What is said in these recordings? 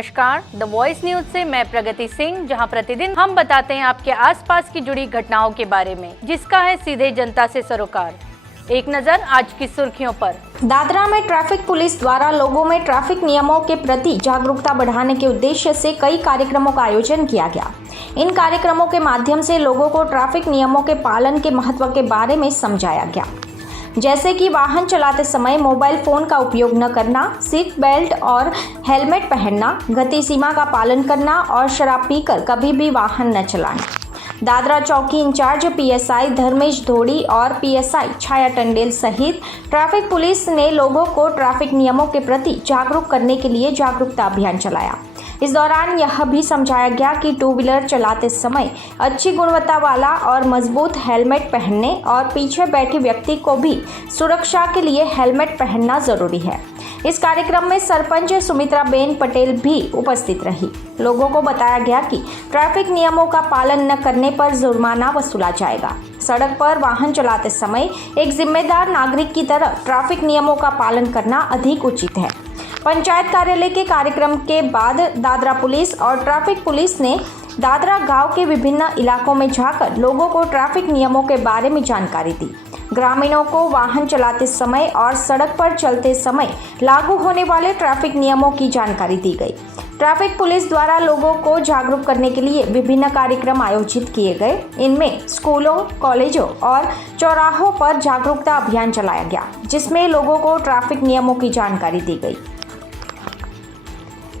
नमस्कार, the voice news से मैं प्रगति सिंह, जहां प्रतिदिन हम बताते हैं आपके आसपास की जुड़ी घटनाओं के बारे में, जिसका है सीधे जनता से सरोकार। एक नजर आज की सुर्खियों पर। दादरा में ट्रैफिक पुलिस द्वारा लोगों में ट्रैफिक नियमों के प्रति जागरूकता बढ़ाने के उद्देश्य से कई कार्यक्रमों का आयोजन किया गया। इन कार्यक्रमों के माध्यम से लोगों को ट्रैफिक नियमों के पालन के महत्व के बारे में समझाया गया, जैसे कि वाहन चलाते समय मोबाइल फोन का उपयोग न करना, सीट बेल्ट और हेलमेट पहनना, गति सीमा का पालन करना और शराब पीकर कभी भी वाहन न चलाना। दादरा चौकी इंचार्ज पीएसआई धर्मेश धोड़ी और पीएसआई छाया टंडेल सहित ट्रैफिक पुलिस ने लोगों को ट्रैफिक नियमों के प्रति जागरूक करने के लिए जागरूकता अभियान चलाया। इस दौरान यह भी समझाया गया कि टू व्हीलर चलाते समय अच्छी गुणवत्ता वाला और मजबूत हेलमेट पहनने और पीछे बैठे व्यक्ति को भी सुरक्षा के लिए हेलमेट पहनना जरूरी है। इस कार्यक्रम में सरपंच सुमित्रा बेन पटेल भी उपस्थित रही। लोगों को बताया गया कि ट्रैफिक नियमों का पालन न करने पर जुर्माना वसूला जाएगा। सड़क पर वाहन चलाते समय एक जिम्मेदार नागरिक की तरह ट्रैफिक नियमों का पालन करना अधिक उचित है। पंचायत कार्यालय के कार्यक्रम के बाद दादरा पुलिस और ट्रैफिक पुलिस ने दादरा गांव के विभिन्न इलाकों में जाकर लोगों को ट्रैफिक नियमों के बारे में जानकारी दी। ग्रामीणों को वाहन चलाते समय और सड़क पर चलते समय लागू होने वाले ट्रैफिक नियमों की जानकारी दी गई। ट्रैफिक पुलिस द्वारा लोगों को जागरूक करने के लिए विभिन्न कार्यक्रम आयोजित किए गए। इनमें स्कूलों, कॉलेजों और चौराहों पर जागरूकता अभियान चलाया गया, जिसमें लोगों को ट्रैफिक नियमों की जानकारी दी गई।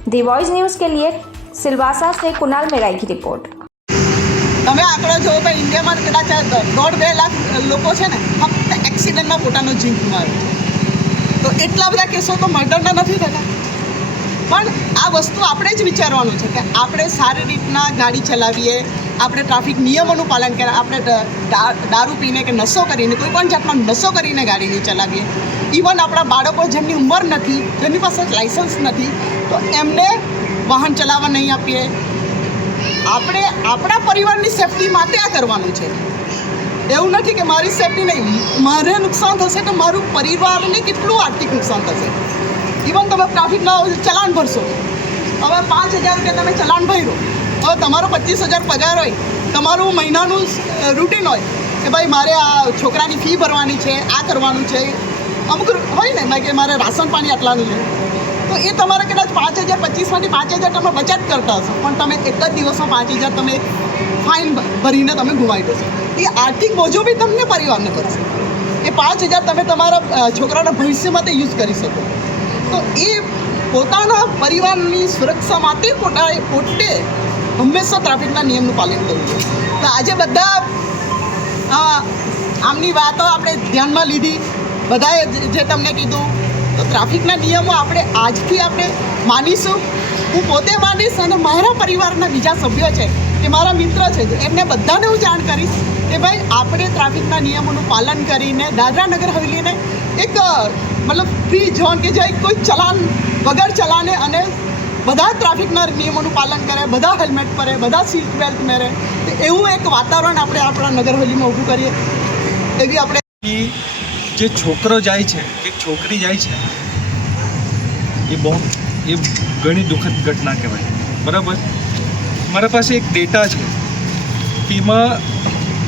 दी वॉइस न्यूज़ के लिए सिलवासा से कुणाल मेराई की रिपोर्ट। તમે આંકડો જોવો તો ઇન્ડિયામાં કદાચ 1.5-2 લાખ લોકો છે ને ફક્ત એક્સિડન્ટમાં પોતાનો જીવ ગુમાવે છે। તો એટલા બધા કેસો તો મર્ડરના નથી થતા, પણ આ વસ્તુ આપણે જ વિચારવાનું છે કે આપણે સારી રીતના ગાડી ચલાવીએ, આપણે ટ્રાફિક નિયમોનું પાલન કરીએ, આપણે દારૂ પીને કે નશો કરીને કોઈ પણ જાતનો નશો કરીને ગાડી નહીં ચલાવીએ। ઇવન આપણા બાળકો જેમની ઉંમર નથી, જેમની પાસે લાઇસન્સ નથી, તો એમને વાહન ચલાવવા નહીં આપીએ। આપણે આપણા પરિવારની સેફટી માટે આ કરવાનું છે। એવું નથી કે મારી સેફટી નહીં, મારે નુકસાન થશે તો મારું પરિવારને કેટલું આર્થિક નુકસાન થશે। ઇવન તમે ટ્રાફિકના ચલાન ભરશો, હવે 5,000 રૂપિયા તમે ચલાન ભર્યો, હવે તમારો 25,000 પગાર હોય, તમારું મહિનાનું રૂટીન હોય કે ભાઈ મારે આ છોકરાની ફી ભરવાની છે, આ કરવાનું છે, અમુક હોય ને કે મારે રાશન પાણી આટલાનું છે, તો એ તમારે કદાચ 5,000 25માંથી 5,000 તમે બચત કરતા હશો, પણ તમે એક જ દિવસમાં 5,000 તમે ફાઇન ભરીને તમે ગુમાવી દેશો। એ આર્થિક બોજો બી તમને પરિવારને કરશે। એ 5,000 તમે તમારા છોકરાના ભવિષ્ય માટે યુઝ કરી શકો। તો એ પોતાના પરિવારની સુરક્ષા માટે પોતે હંમેશા ટ્રાફિકના નિયમનું પાલન કરવું જોઈએ। તો આજે બધા આમની વાતો આપણે ધ્યાનમાં લીધી, બધાએ જે તમને કીધું, તો ટ્રાફિકના નિયમો આપણે આજથી આપણે માનીશું। હું પોતે માનીશ અને મારા પરિવારના બીજા સભ્યો છે કે મારા મિત્ર છે, એમને બધાને હું જાણ કરીશ કે ભાઈ આપણે ટ્રાફિકના નિયમોનું પાલન કરીને દાદરા નગર હવેલીને એક મતલબ ફ્રી ઝોન કે જે કોઈ ચલાન વગર ચલાને અને બધા ટ્રાફિકના નિયમોનું પાલન કરે, બધા હેલ્મેટ પહેરે, બધા સીટ બેલ્ટ પહેરે, તો એવું એક વાતાવરણ આપણે આપણા નગર હવેલીમાં ઊભું કરીએ। એવી આપણે જે છોકરો જાય છે, એક છોકરી જાય છે, એ ઘણી દુઃખદ ઘટના કહેવાય, બરાબર। મારા પાસે એક ડેટા છે, તેમાં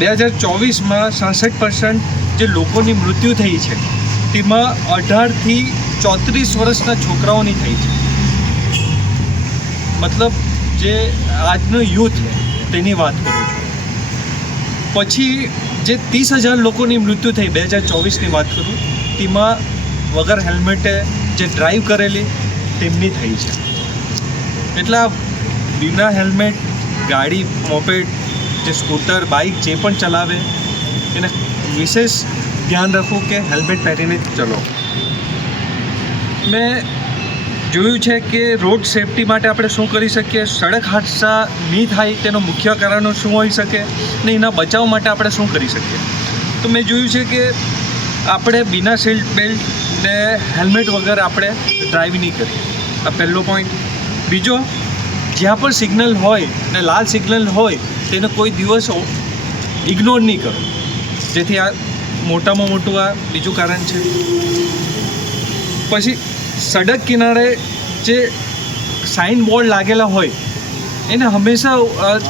2024માં 66% જે લોકોની મૃત્યુ થઈ છે, તેમાં 18થી 34 વર્ષના છોકરાઓની થઈ છે। મતલબ જે આજનો યુથ તેની વાત કરું છું। પછી જે 30,000 લોકોની મૃત્યુ થઈ 2024ની વાત કરું, તેમાં વગર હેલ્મેટે જે ડ્રાઈવ કરેલી તેમની થઈ છે। એટલે બિના હેલ્મેટ ગાડી, મોપેડ, જે સ્કૂટર, બાઇક જે પણ ચલાવે એને વિશેષ ધ્યાન રાખવું કે હેલ્મેટ પહેરીને જ ચલો। મેં જોયું છે કે રોડ સેફટી માટે આપણે શું કરી શકીએ, સડક હાદસા નહીં થાય તેનો મુખ્ય કારણો શું હોઈ શકે ને એના બચાવ માટે આપણે શું કરી શકીએ। તો મેં જોયું છે કે આપણે બિના સીટ બેલ્ટ ને હેલ્મેટ વગર આપણે ડ્રાઈવ નહીં કરીએ, આ પહેલો પોઈન્ટ। બીજો, જ્યાં પણ સિગ્નલ હોય ને લાલ સિગ્નલ હોય તેને કોઈ દિવસ ઇગ્નોર નહીં કરો, જેથી આ મોટામાં મોટું આ બીજું કારણ છે। પછી સડક કિનારે જે સાઇન બોર્ડ લાગેલા હોય એને હંમેશા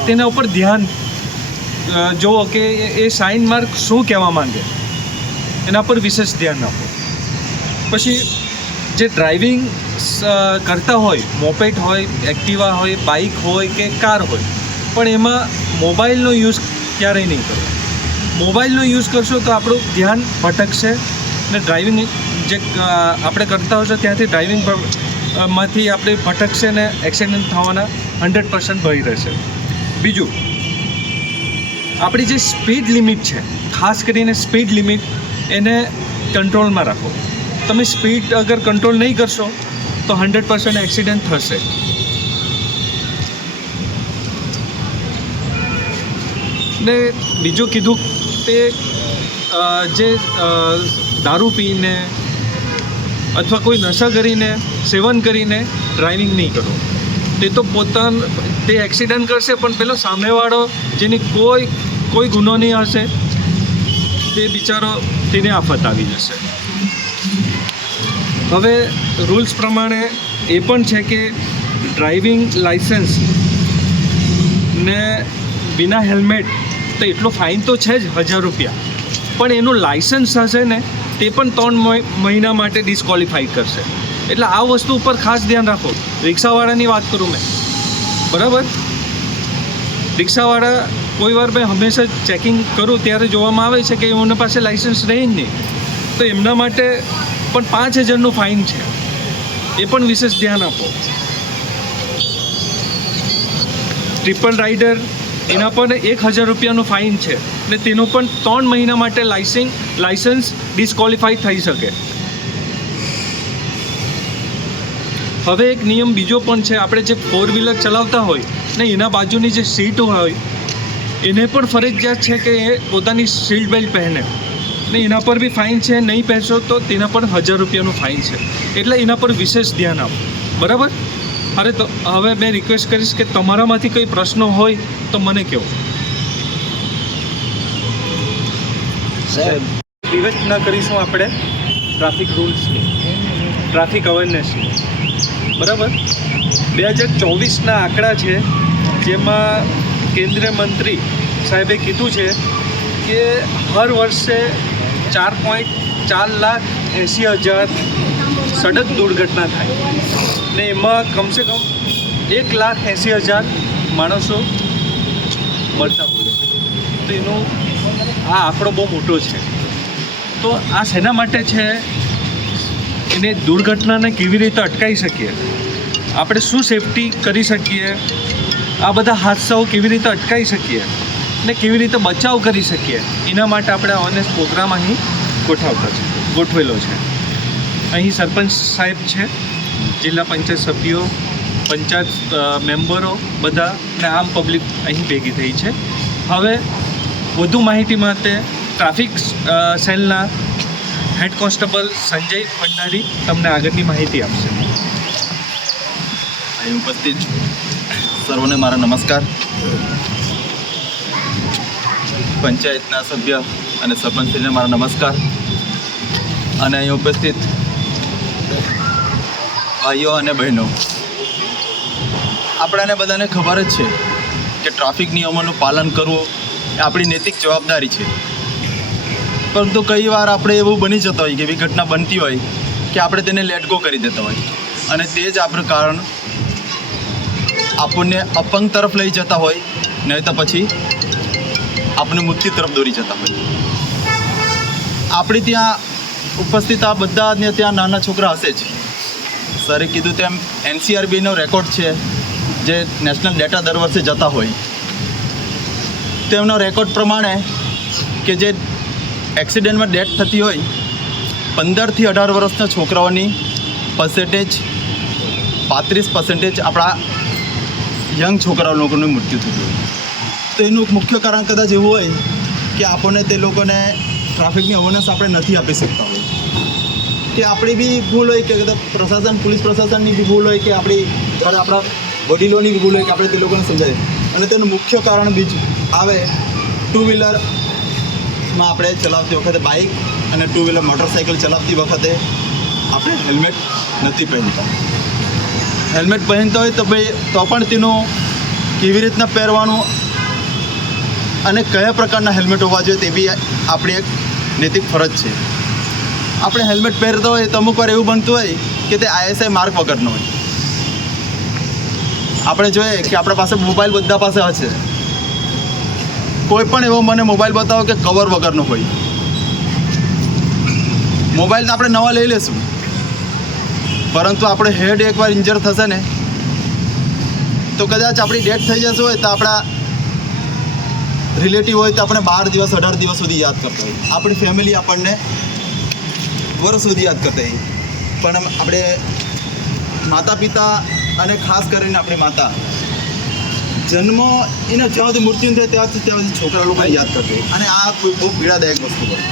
તેના ઉપર ધ્યાન જુઓ કે એ સાઇન માર્ક શું કહેવા માંગે, એના પર વિશેષ ધ્યાન આપો. પછી જે ડ્રાઇવિંગ કરતા હોય, મોપેડ હોય, એક્ટિવા હોય, બાઇક હોય કે કાર હોય, પણ એમાં મોબાઈલનો યુઝ ક્યારેય નહીં કરવો. મોબાઈલનો યુઝ કરશો તો આપણું ધ્યાન ભટકશે ને ડ્રાઇવિંગ જે આપણે કરતા હોઈશું ત્યાંથી ડ્રાઇવિંગ માંથી આપણે ભટકશે ને એક્સિડન્ટ થવાના 100% ભય રહેશે. બીજું, આપણી જે સ્પીડ લિમિટ છે, ખાસ કરીને સ્પીડ લિમિટ એને કંટ્રોલમાં રાખો. તમે સ્પીડ અગર કંટ્રોલ નહીં કરશો તો 100% એક્સિડન્ટ થશે. ને બીજું કીધું તે જે દારૂ પીને અથવા કોઈ નશા કરીને સેવન કરીને ડ્રાઇવિંગ નહીં કરો. તે તો તે એક્સિડન્ટ કરશે પણ પેલો સામેવાળો જેની કોઈ ગુનો નહીં હશે તે બિચારો તેને આફત આવી જશે. હવે રૂલ્સ પ્રમાણે એ પણ છે કે ડ્રાઇવિંગ લાઇસન્સ ને વિના હેલ્મેટ તો એટલો ફાઇન તો છે જ 1000 રૂપિયા, પણ એનું લાઇસન્સ હશે ને તે પણ 3 મહિના માટે ડિસ્ક્વોલિફાઈ કરશે. એટલે આ વસ્તુ ઉપર ખાસ ધ્યાન રાખો. રિક્ષાવાળાની વાત કરું મેં, બરાબર, રિક્ષાવાળા કોઈ વાર મેં હંમેશા ચેકિંગ કરું ત્યારે જોવામાં આવે છે કે એમના પાસે લાઇસન્સ રહે જ નહીં, તો એમના માટે પણ 5000નું ફાઇન છે, એ પણ વિશેષ ધ્યાન આપો. ટ્રિપલ રાઇડર એના પર 1000 રૂપિયાનું ફાઇન છે ને તેનું પણ 3 મહિના માટે લાઇસન્સ ડિસ્ક્વોલિફાઈ થઈ શકે. હવે એક નિયમ બીજો પણ છે, આપણે જે 4 વ્હીલર ચલાવતા હોય ને એના બાજુની જે સીટ હોય એને પણ ફરજિયાત છે કે એ પોતાની સીટ બેલ્ટ પહેરે ને એના પર બી ફાઇન છે. નહીં પહેરશો તો તેના પર 1000 રૂપિયાનું ફાઇન છે. એટલે એના પર વિશેષ ધ્યાન આપો, બરાબર. અરે તો હવે મેં રિક્વેસ્ટ કરીશ કે તમારામાંથી કોઈ પ્રશ્નો હોય તો મને કહો. વિવેચના કરીશું આપણે ટ્રાફિક રૂલ્સની, ટ્રાફિક અવેરનેસની, બરાબર. 2024ના આંકડા છે જેમાં કેન્દ્રીય મંત્રી સાહેબે કીધું છે કે હર વર્ષે 4.480,000 સડક દુર્ઘટના થાય ને એમાં કમસે કમ 180,000 માણસો મરતા હોય. તો એનો આ આંકડો બહુ મોટો છે. તો આ શેના માટે છે? એને દુર્ઘટનાને કેવી રીતે અટકાવી શકીએ, આપણે શું સેફટી કરી શકીએ, આ બધા હાદસાઓ કેવી રીતે અટકાવી શકીએ ને કેવી રીતે બચાવ કરી શકીએ, એના માટે આપણે અવેરનેસ પ્રોગ્રામ અહીં ગોઠવેલો છે. અહીં સરપંચ સાહેબ છે, જિલ્લા પંચાયત સભ્યો, પંચાયત મેમ્બરો બધા ને આમ પબ્લિક અહીં ભેગી થઈ છે. હવે વધુ માહિતી માટે ટ્રાફિક સેલના હેડ કોન્સ્ટેબલ સંજય ભંડારી તમને આગળની માહિતી આપશે. અહીં ઉપસ્થિત સર્વને મારા નમસ્કાર. પંચાયતના સભ્ય અને સરપંચશ્રીને મારા નમસ્કાર. અને અહીં ઉપસ્થિત ભાઈઓ અને બહેનો, આપણાને બધાને ખબર જ છે કે ટ્રાફિક નિયમોનું પાલન કરવું એ આપણી નૈતિક જવાબદારી છે. પરંતુ કઈ વાર આપણે એવું બની જતા હોય કે એવી ઘટના બનતી હોય કે આપણે તેને લેટ ગો કરી દેતા હોય અને તે જ આપણું કારણ આપણને અપંગ તરફ લઈ જતા હોય, નહીં તો પછી આપણે મૃત્યુ તરફ દોરી જતા હોય. આપણે ત્યાં ઉપસ્થિત આ બધાને ત્યાં નાના છોકરા હશે જ. સરે કીધું તેમ NCRBનો રેકોર્ડ છે જે નેશનલ ડેટા દર વર્ષે જતા હોય, તેમનો રેકોર્ડ પ્રમાણે કે જે એક્સિડન્ટમાં ડેથ થતી હોય 15 થી 18 વર્ષના છોકરાઓની પર્સેન્ટેજ 35% આપણા યંગ છોકરાઓ લોકોનું મૃત્યુ થતું હોય. તો એનું મુખ્ય કારણ કદાચ એવું હોય કે આપણને તે લોકોને ટ્રાફિકની અવેરનેસ આપણે નથી આપી શકતા હોય, કે આપણી બી ભૂલ હોય કે પ્રશાસન, પોલીસ પ્રશાસનની બી ભૂલ હોય કે આપણા વડીલોની બી ભૂલ હોય કે આપણે તે લોકોને સમજાવીએ. અને તેનું મુખ્ય કારણ બીજું આવે 2 વ્હીલરમાં આપણે ચલાવતી વખતે, બાઇક અને 2 વ્હીલર મોટરસાઇકલ ચલાવતી વખતે આપણે હેલ્મેટ નથી પહેરતા. હેલ્મેટ પહેરતો હોય તો ભાઈ તો પણ તેનું કેવી રીતના પહેરવાનું અને કયા પ્રકારના હેલ્મેટ હોવા જોઈએ તે બી આપણી એક નૈતિક ફરજ છે. આપણે હેલ્મેટ પહેરતો હોય તો અમુક વાર એવું બનતું હોય કે તે ISI માર્ક વગરનો હોય. આપણે જોઈએ કે આપણા પાસે મોબાઈલ બધા પાસે હશે, કોઈ પણ એવો મને મોબાઈલ બતાવો કે કવર વગરનો હોય. મોબાઈલ તો આપણે નવા લઈ લેશું, પરંતુ આપણે હેડ એકવાર ઇન્જર થશે ને તો કદાચ આપણી ડેથ થઈ જશે હોય તો આપણા રિલેટિવ હોય તો આપણે 12 દિવસ 18 દિવસ સુધી યાદ કરતા હોય, આપણી ફેમિલી આપણને વર્ષ સુધી યાદ કરતા હોય. પણ આપણે માતા પિતા અને ખાસ કરીને આપણી માતા જન્મ એને જ્યાં સુધી મૃત્યુ થાય ત્યાં સુધી છોકરા લોકોને યાદ કરતા હોય. અને આ કોઈ બહુ પીડાદાયક વસ્તુ હોય.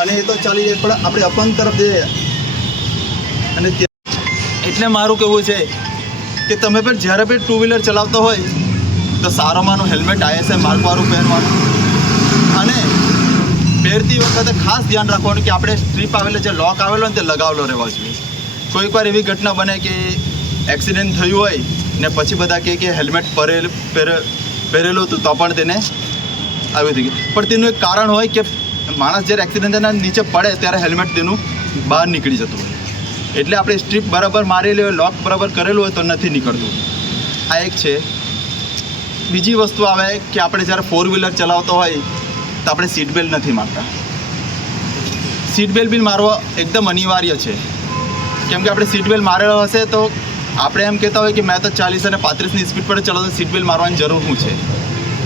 અને એ તો ચાલી જાય, પણ આપણે અપંગ તરફ જઈએ અને એટલે મારું કહેવું છે કે તમે પણ જ્યારે પણ ટુ વ્હીલર ચલાવતો હોય તો સારોમાંનું હેલ્મેટ ISI માર્કવાળું પહેરવાનું. અને પહેરતી વખતે ખાસ ધ્યાન રાખવાનું કે આપણે સ્ટ્રીપ આવેલો જે લોક આવેલો ને તે લગાવેલો રહેવા જોઈએ. કોઈક વાર એવી ઘટના બને કે એક્સિડન્ટ થયું હોય ને પછી બધા કહે કે હેલ્મેટ પહેરેલું હતું તો પણ તેને આવી થઈ ગયું. પણ તેનું એક કારણ હોય કે માણસ જ્યારે એક્સિડન્ટના નીચે પડે ત્યારે હેલ્મેટ તેનું બહાર નીકળી જતું હોય. એટલે આપણે સ્ટ્રીપ બરાબર મારેલી હોય, લોક બરાબર કરેલું હોય તો નથી નીકળતું. આ એક છે. બીજી વસ્તુ આવે કે આપણે જ્યારે 4 વ્હીલર ચલાવતો હોય તો આપણે સીટ બેલ્ટ નથી મારતા. સીટ બેલ્ટ બી મારવો એકદમ અનિવાર્ય છે, કેમ કે આપણે સીટ બેલ્ટ મારેલો હશે તો આપણે એમ કહેતા હોય કે મેં તો 40 અને 35ની સ્પીડ પર ચલાવતો, સીટ બેલ્ટ મારવાની જરૂર શું છે?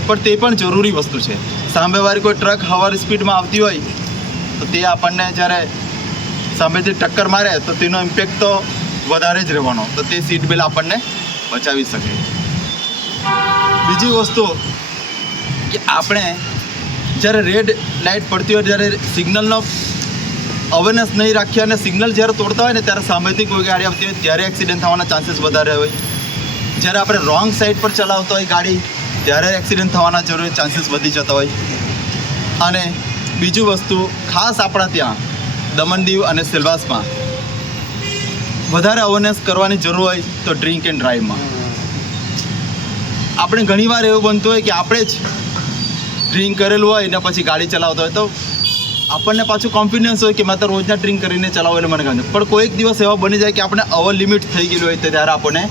પણ તે પણ જરૂરી વસ્તુ છે. સામેવાળી કોઈ ટ્રક હવાર સ્પીડમાં આવતી હોય તો તે આપણને જ્યારે સામેથી ટક્કર મારે તો તેનો ઇમ્પેક્ટ તો વધારે જ રહેવાનો, તો તે સીટ બેલ્ટ આપણને બચાવી શકે. બીજી વસ્તુ કે આપણે જ્યારે રેડ લાઇટ પડતી હોય ત્યારે સિગ્નલનો અવેરનેસ નહીં રાખીએ અને સિગ્નલ જ્યારે તોડતા હોય ને ત્યારે સામેથી કોઈ ગાડી આવતી હોય ત્યારે એક્સિડન્ટ થવાના ચાન્સીસ વધારે હોય. જ્યારે આપણે રોંગ સાઈડ પર ચલાવતો હોય ગાડી ત્યારે એક્સિડન્ટ થવાના જરૂર ચાન્સીસ વધી જતા હોય. અને બીજું વસ્તુ ખાસ આપણા ત્યાં દમણ દીવ અને સેલવાસમાં વધારે અવેરનેસ કરવાની જરૂર હોય તો ડ્રિંક એન્ડ ડ્રાઈવમાં. આપણે ઘણીવાર એવું બનતું હોય કે આપણે જ ડ્રિંક કરેલું હોય ને પછી ગાડી ચલાવતો હોય તો આપણને પાછું કોન્ફિડન્સ હોય કે મેં તો રોજના ડ્રિંક કરીને ચલાવું એટલે મને ગમે. પણ કોઈક દિવસ એવા બની જાય કે આપણે ઓવર લિમિટ થઈ ગયેલું હોય તો ત્યારે આપણને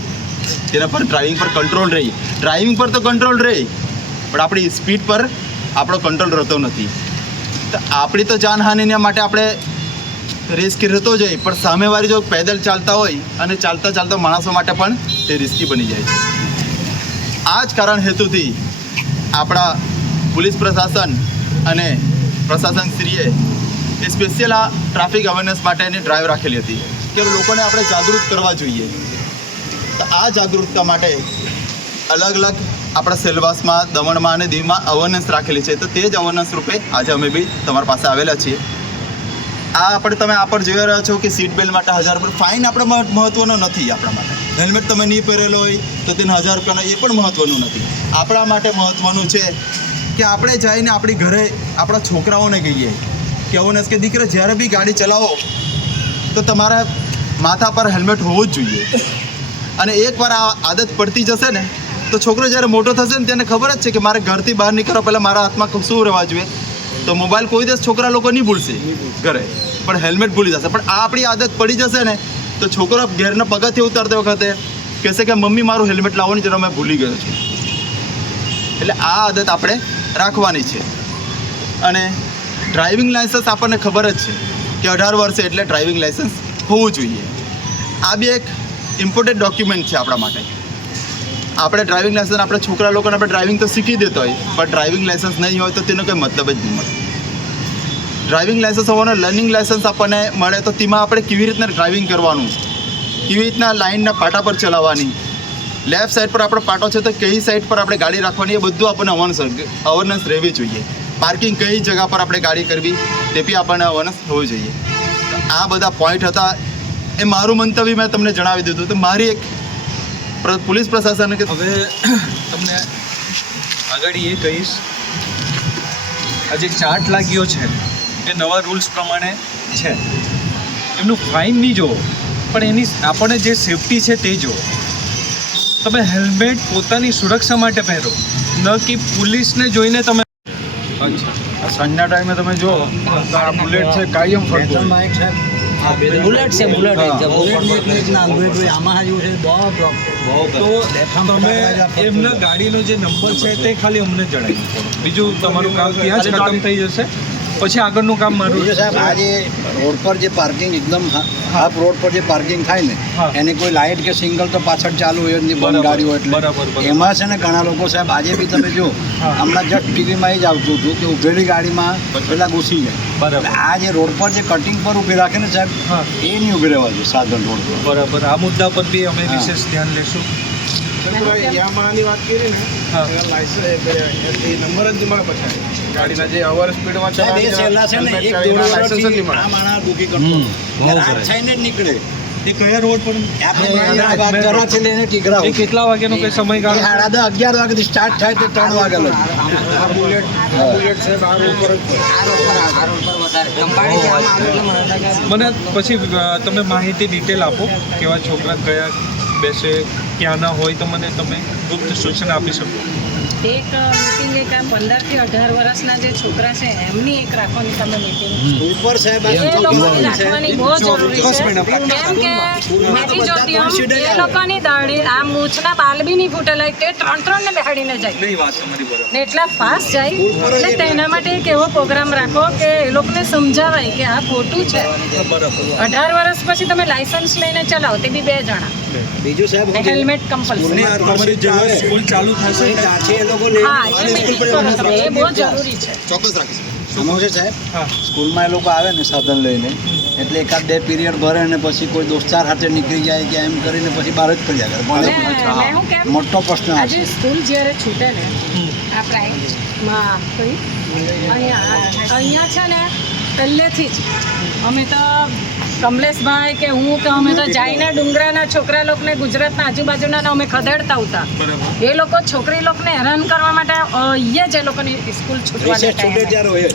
તેના પર ડ્રાઇવિંગ પર કંટ્રોલ રહી. ડ્રાઇવિંગ પર તો કંટ્રોલ રહે પણ આપણી સ્પીડ પર આપણો કંટ્રોલ રહેતો નથી. તો આપણી તો જાનહાનિના માટે આપણે રિસ્કી રહેતો જાય, પણ સામેવાળી જો પેદલ ચાલતા હોય અને ચાલતા ચાલતા માણસો માટે પણ તે રિસ્કી બની જાય છે. આ જ કારણ હેતુથી આપણા પોલીસ પ્રશાસન અને પ્રશાસનશ્રીએ એ સ્પેશિયલ આ ટ્રાફિક અવેરનેસ માટેની ડ્રાઈવ રાખેલી હતી કે લોકોને આપણે જાગૃત કરવા જોઈએ. તો આ જાગૃતતા માટે અલગ અલગ આપણા સેલવાસમાં, દમણમાં અને દીવમાં અવેરનેસ રાખેલી છે. તો તે જ અવેરનેસ રૂપે આજે અમે બી તમારી પાસે આવેલા છીએ. આ આપણે તમે આ પર જોઈ રહ્યા છો કે સીટ બેલ્ટ માટે 1000 રૂપિયા ફાઇન આપણે મહત્ત્વનો નથી. આપણા માટે હેલ્મેટ તમે નહીં પહેરેલો હોય તો તેને 1000 રૂપિયાનો એ પણ મહત્ત્વનું નથી. આપણા માટે મહત્ત્વનું છે કે આપણે જઈને આપણી ઘરે આપણા છોકરાઓને કહીએ કે અવેરનેસ કે દીકરા જ્યારે બી ગાડી ચલાવો તો તમારા માથા પર હેલ્મેટ હોવું જ જોઈએ. અને એકવાર આ આદત પડતી જશે ને તો છોકરો જ્યારે મોટો થશે ને તેને ખબર જ છે કે મારે ઘરથી બહાર નીકળવા પહેલાં મારા હાથમાં શું રહેવા જોઈએ. તો મોબાઈલ કોઈ દિવસ છોકરા લોકો નહીં ભૂલશે ઘરે, પણ હેલ્મેટ ભૂલી જશે. પણ આ આપણી આદત પડી જશે ને તો છોકરો ઘેરના પગથિયે ઉતારતી વખતે કહેશે કે મમ્મી મારું હેલ્મેટ લાવવાની જરા મેં ભૂલી ગયો છું. એટલે આ આદત આપણે રાખવાની છે. અને ડ્રાઇવિંગ લાઇસન્સ આપણને ખબર જ છે કે 18 વર્ષે એટલે ડ્રાઇવિંગ લાઇસન્સ હોવું જોઈએ. આ બી એક ઇમ્પોર્ટન્ટ ડોક્યુમેન્ટ છે આપણા માટે. આપણે ડ્રાઇવિંગ લાઇસન્સ આપણે છોકરા લોકોને આપણે ડ્રાઇવિંગ તો શીખી દેતા હોય, પણ ડ્રાઇવિંગ લાઇસન્સ નહીં હોય તો તેનો કંઈ મતલબ જ નહીં મળે. ડ્રાઇવિંગ લાઇસન્સ હોવાનો લર્નિંગ લાઇસન્સ આપણને મળે તો તેમાં આપણે કેવી રીતના ડ્રાઇવિંગ કરવાનું, કેવી રીતના લાઇનના પાટા પર ચલાવવાની, લેફ્ટ સાઈડ પર આપણો પાટો છે તો કઈ સાઈડ પર આપણે ગાડી રાખવાની, એ બધું આપણને અવેરનેસ રહેવી જોઈએ. પાર્કિંગ કઈ જગ્યા પર આપણે ગાડી કરવી તે બી આપણને અવેરનેસ હોવી જોઈએ. આ બધા પોઈન્ટ હતા, એ મારું મંતવ્ય મેં તમને જણાવી દીધું. તો મારી એક પોલીસ પ્રશાસન કે હવે તમને આગળ એ કહીશ, આજે ચાર્ટ લાગ્યો છે એ નવા રૂલ્સ પ્રમાણે છે. એમનું ફાઇન નહીં જોવો, પણ એની આપણને જે સેફટી છે તે જુઓ. તમે હેલ્મેટ પોતાની સુરક્ષા માટે પહેરો, ન કે પોલીસને જોઈને તમે. અચ્છા, આ સાંજના ટાઈમે તમે જો તો આ બુલેટ છે કાયમ ફરતું હોય. બુલેટ છે બુલેટ તો તમે એમના ગાડીનો જે નંબર છે તે ખાલી અમને જણાવી દો. બીજું તમારું કામ ત્યાં જ ખતમ થઈ જશે, પછી આગળનું કામ મારું. સાહેબ આજે રોડ પર જે પાર્કિંગ એકદમ હાફ રોડ પર જે પાર્કિંગ થાય ને હા. એની કોઈ લાઇટ કે સિંગલ તો પાછળ ચાલુ હોય જ નહીં, બંધ ગાડીઓ એટલે બરાબર. એમાં છે ને ઘણા લોકો સાહેબ આજે બી તમે જો હા. હમણાં જસ્ટ ટીવીમાં એ જ આવતું હતું કે ઉભેલી ગાડીમાં પેલા ઘૂસી જાય. બરાબર. આ જે રોડ પર જે કટિંગ પર ઊભી રાખે ને સાહેબ હા. એ નહીં ઊભી રહેવા જોઈએ સાધન રોડ પર. બરાબર, આ મુદ્દા પર બી અમે હા. વિશેષ ધ્યાન લેશું. યામાહાની વાત કરી ને, હા. લાયસન્સ નંબર જ મારા પછી ગાડીના જે ઓવર સ્પીડમાં સાહેબ એ સહેલા છે ને એક દોઢ વર્ષથી આ માણસ દુઃખી કરતો રાત થઈને જ નીકળે. એ કયા રોડ પર? આપણે ઘરાથી લઈને ટીકરા એ કેટલા વાગ્યાનો કોઈ સમયગાળો? 11:30 વાગ્યાથી સ્ટાર્ટ થાય તો 3 વાગે લગે. આ બુલેટ સાહેબ આ રોડ પર મને પછી તમે માહિતી ડિટેલ આપો, કેવા છોકરા કયા બેસે, ક્યાં ના હોય, તો મને તમે ગુપ્ત સૂચના આપી શકો. એક મીટિંગ એક આ 15 થી 18 વર્ષના જે છોકરા છે એમની એક રાખવાની તમે મીટિંગ ઉપર સાહેબ એ લોકોની રાખવાની બહુ જરૂરી છે, કેમ કે મેથી જોતી હોઉં, એ લોકોની દાઢી આ મૂછના બાલ બી નહીં ફૂટેલા તે 3 ને બેહાડીને જાય નહીં, વાત તમારી બરાબર. ને એટલા ફાસ્ટ જાય એટલે તેના માટે એક એવો પ્રોગ્રામ રાખો કે એ લોકોને સમજાવાય કે આ ખોટું છે. બરાબર. 18 વર્ષ પછી તમે લાયસન્સ લઈને ચલાવો તે બી 2 જણા, બીજું સાહેબ હેલ્મેટ કમ્પલસરી. તમારી જેવા સ્કૂલ ચાલુ થશે ત્યાંથી એ લોકો હા એ meeting કરો તમે, એ બહુ જરૂરી છે. ચોક્કસ રાખીશું. આમાં છે સાહેબ હા. સ્કૂલમાં એ લોકો આવે ને સાધન લઈને એટલે 1-2 પીરિયડ ભરે ને પછી કોઈ દોસ્તાર સાથે નીકળી જાય કે એમ કરીને પછી બહાર જ પડ્યા કરે. મેં હું કેમ મોટો પ્રશ્ન આ આજે છે. સ્કૂલ જ્યારે છૂટે ને આ પ્રાઇવેટમાં કઈ અહીંયા છે ને પહેલેથી જ અમે તો કમલેશભાઈ કે હું કે અમે તો જઈને ડુંગરાના છોકરા લોકોને ગુજરાતના આજુબાજુના અમે ખદેડતા હતા. બરાબર. એ લોકો છોકરી લોકોને હેરાન કરવા માટે અહીંયા જ એ લોકોની સ્કૂલ છૂટવાના રિસેસ છૂટે ટાઈમે ત્યારે હોય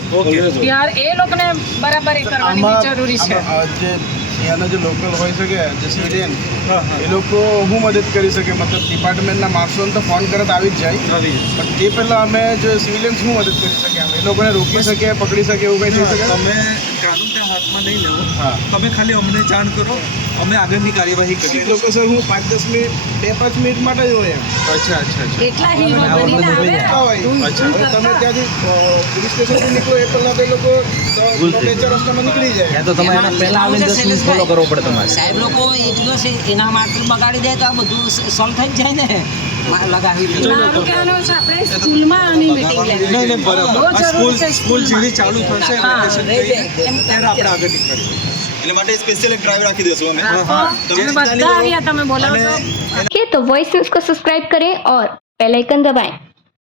ત્યાર એ લોકોને બરાબર એ કરવાની બી જરૂરી છે. જે ત્યાંના જે લોકલ હોય શકે જે સિવિલિયન હા, હા. એ લોકો હું મદદ કરી શકે, મતલબ ડિપાર્ટમેન્ટના માણસોને તો ફોન કરત આવી જ જાય, પણ તે પહેલાં અમે જે સિવિલિયન્સ શું મદદ કરી શકીએ, અમે એ લોકોને રોકી શકીએ, પકડી શકીએ, એવું કંઈ થઈ શકે? તમે કાનૂન ત્યાં હાથમાં નહીં લેવો. હા. તમે ખાલી અમને જાણ કરો, અમે આગળની કાર્યવાહી એ કરીએ. લોકો સર હું 5-10 મિનિટ 2-5 મિનિટ માટે જ હોય એમ. અચ્છા. એટલા હીરો બનીને આવે અચ્છા. હવે તમે ત્યાંથી પોલીસ સ્ટેશનથી નીકળો એ પહેલાં તો એ લોકો 2-4 રસ્તામાં નીકળી જાય. સાહેબ લોકો એક દિવસ એના માટે બગાડી દે તો આ બધું સોલ્વ થઈ જ જાય ને લગાવી નામ કહેવાનું છે આપણે સ્કૂલમાં આની મીટિંગ લેવી. નહીં, બરાબર. બહુ આ જરૂરી છે સ્કૂલ જેવી ચાલુ થશે હા. વેકેશન થઈને, ત્યારે આપણે આગળની કરીએ. એટલે માટે સ્પેશિયલ એક ડ્રાઈવ રાખી દેશું અમે. રાખો. તમે બધા આવ્યા તમે બોલાવો છો. तो वॉइस न्यूज को सब्सक्राइब करें और बेल आइकन दबाएं